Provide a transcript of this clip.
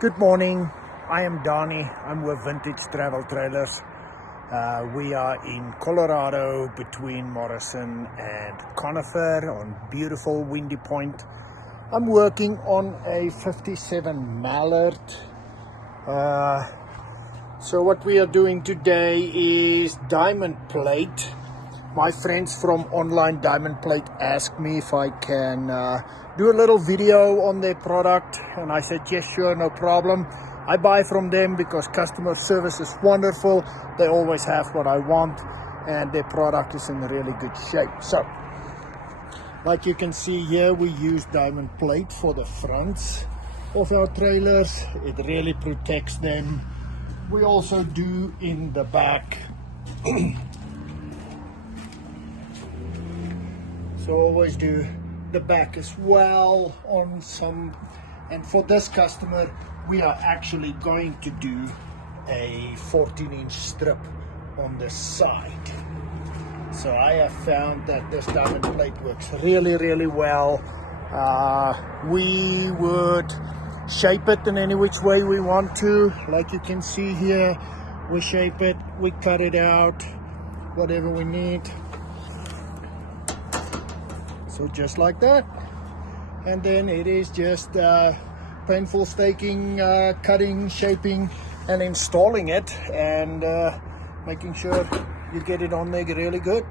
Good morning, I am Donnie. I'm with Vintage Travel Trailers. We are in Colorado between Morrison and Conifer on beautiful Windy Point. I'm working on a 57 Mallard. So what we are doing today is diamond plate. My friends from Online Diamond Plate asked me if I can do a little video on their product, and I said yes, sure, no problem. I buy from them because customer service is wonderful. They always have what I want, and their product is in really good shape. So like you can see here, we use diamond plate for the fronts of our trailers. It really protects them. We also do in the back. So always do the back as well on some. And for this customer, we are actually going to do a 14-inch strip on the side. So I have found that this diamond plate works really well. We would shape it in any which way we want to. Like you can see here, we shape it, we cut it out, whatever we need. So just like that. And then it is just painful staking, cutting, shaping, and installing it, and making sure you get it on there really good.